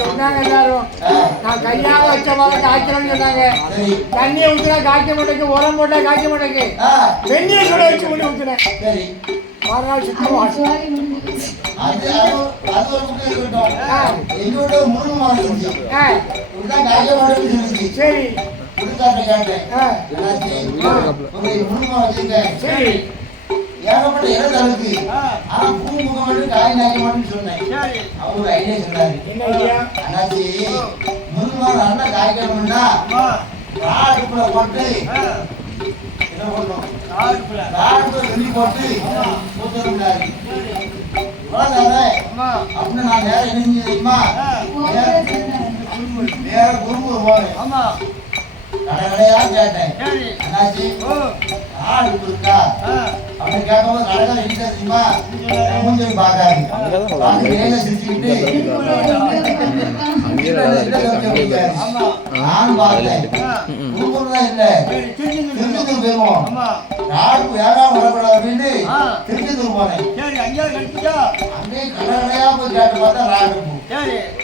சொன்னாங்க எல்லாரும். நான் கையால வச்ச மாதிரி காய்ச்சலன்னு சொன்னாங்க. தண்ணியை ஊத்துனா காய்க்க மாட்டேங்க, உரம் போட்டா காய்க்க மாட்டேங்க. வெந்நிய சுட வச்சு முடி ஊத்துனேன். மறுநாள் சுத்தமா சரி சரி ஏகப்பட்ட இடம் இருக்கு. ஆனா பூ முகம் மட்டும் காய் நாய்க்க மாட்டேன்னு சொன்னேன். அவர் ஒரு ஐடியா சொன்னாரு. அண்ணாச்சி முருங்கமரம் நல்லா காய்க்கணும்னா ராடுக்குள்ள போட்டு என்ன பண்ணணும்? ராடுக்குள்ள வெள்ளி போட்டு ஊத்தணும்னாரு. அப்படின்னு நான் நேரம் என்ன செஞ்சு தெரியுமா? நேர குறும்பு போனேன். கடை கடையா கேட்டேன். அண்ணாச்சி ஆடு இருக்கா அப்படின்னு கேட்கும்போது கடைக்கார என்ன தெரியுமா? மூஞ்சி பார்க்காது. சிரிச்சுக்கிட்டு நானும் பார்த்தேன். குறும்புதான் இல்லை, திருச்செந்தூர் போயிருவோம். யாருக்கு யாராவது வரக்கூடாது அப்படின்னு திருச்செந்தூர் போனேன். அங்கேயே கடை கடையா போய் கேட்டு பார்த்தா ராடு